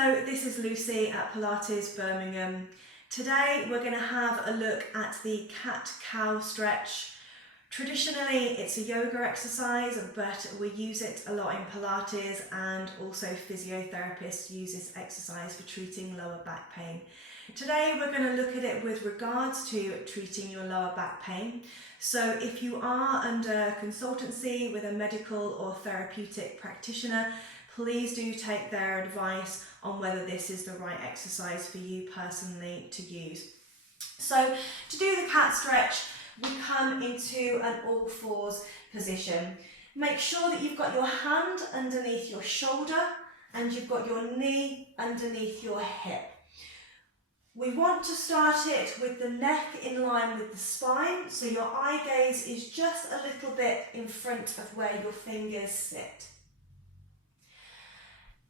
Hello, this is Lucy at Pilates Birmingham. Today we're going to have a look at the cat-cow stretch. Traditionally it's a yoga exercise, but we use it a lot in Pilates, and also physiotherapists use this exercise for treating lower back pain. Today we're going to look at it with regards to treating your lower back pain. So if you are under consultancy with a medical or therapeutic practitioner, please do take their advice on whether this is the right exercise for you personally to use. So to do the cat stretch, we come into an all fours position. Make sure that you've got your hand underneath your shoulder and you've got your knee underneath your hip. We want to start it with the neck in line with the spine, so your eye gaze is just a little bit in front of where your fingers sit.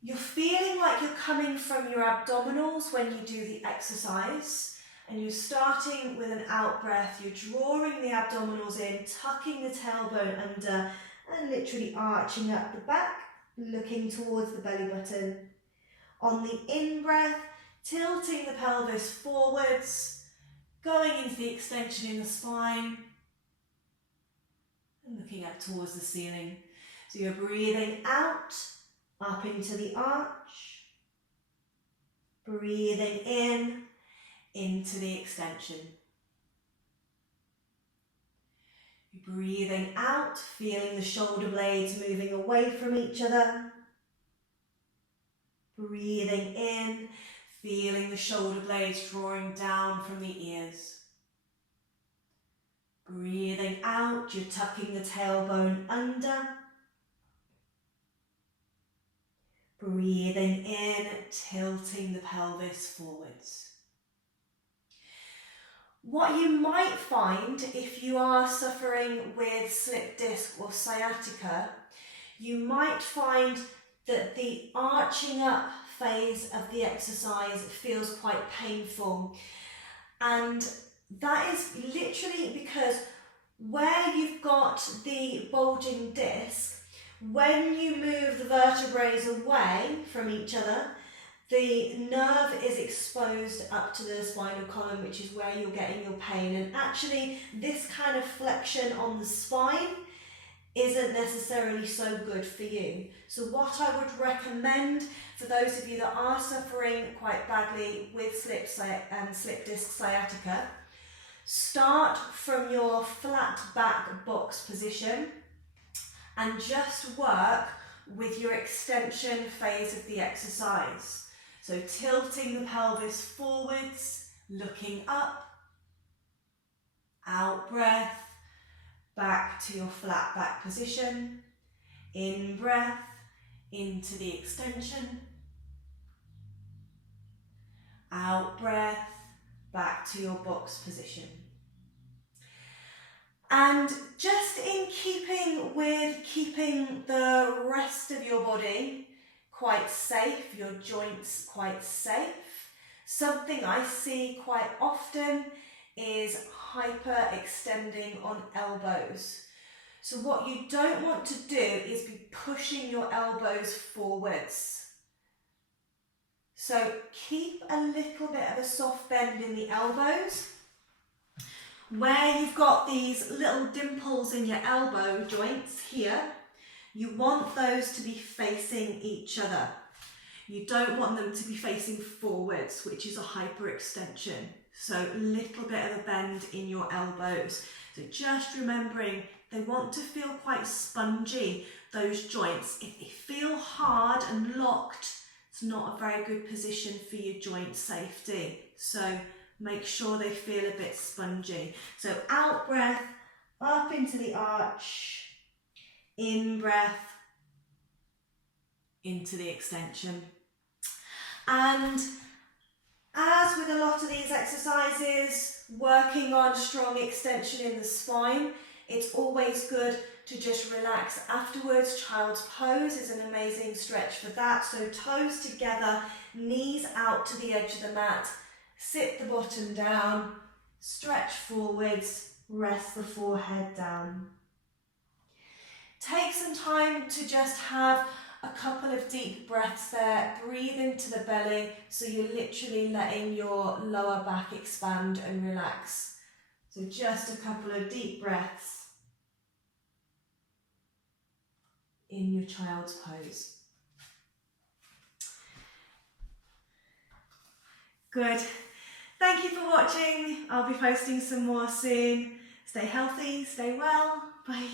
You're feeling like you're coming from your abdominals when you do the exercise, and you're starting with an out breath. You're drawing the abdominals in, tucking the tailbone under, and literally arching up the back, looking towards the belly button. On the in breath, tilting the pelvis forwards, going into the extension in the spine, and looking up towards the ceiling. So you're breathing out, up into the arch, breathing in, into the extension. You're breathing out, feeling the shoulder blades moving away from each other. Breathing in, feeling the shoulder blades drawing down from the ears. Breathing out, you're tucking the tailbone under. Breathing in, tilting the pelvis forwards. What you might find if you are suffering with slip disc or sciatica, you might find that the arching up phase of the exercise feels quite painful. And that is literally because where you've got the bulging disc, when you move the vertebrae away from each other, the nerve is exposed up to the spinal column, which is where you're getting your pain. And actually, this kind of flexion on the spine isn't necessarily so good for you. So what I would recommend for those of you that are suffering quite badly with slip disc sciatica, start from your flat back box position and just work with your extension phase of the exercise. So tilting the pelvis forwards, looking up, out breath, back to your flat back position, in breath, into the extension, out breath, back to your box position. And just in keeping with keeping the rest of your body quite safe, your joints quite safe, something I see quite often is hyper-extending on elbows. So what you don't want to do is be pushing your elbows forwards. So keep a little bit of a soft bend in the elbows. Where you've got these little dimples in your elbow joints here, you want those to be facing each other. You don't want them to be facing forwards, which is a hyperextension. So a little bit of a bend in your elbows. So just remembering they want to feel quite spongy, those joints. If they feel hard and locked, it's not a very good position for your joint safety. So make sure they feel a bit spongy. So out breath, up into the arch, in breath, into the extension. And as with a lot of these exercises, working on strong extension in the spine, it's always good to just relax afterwards. Child's pose is an amazing stretch for that. So toes together, knees out to the edge of the mat, sit the bottom down, stretch forwards, rest the forehead down. Take some time to just have a couple of deep breaths there. Breathe into the belly, so you're literally letting your lower back expand and relax. So just a couple of deep breaths in your child's pose. Good. Thank you for watching. I'll be posting some more soon. Stay healthy, stay well. Bye.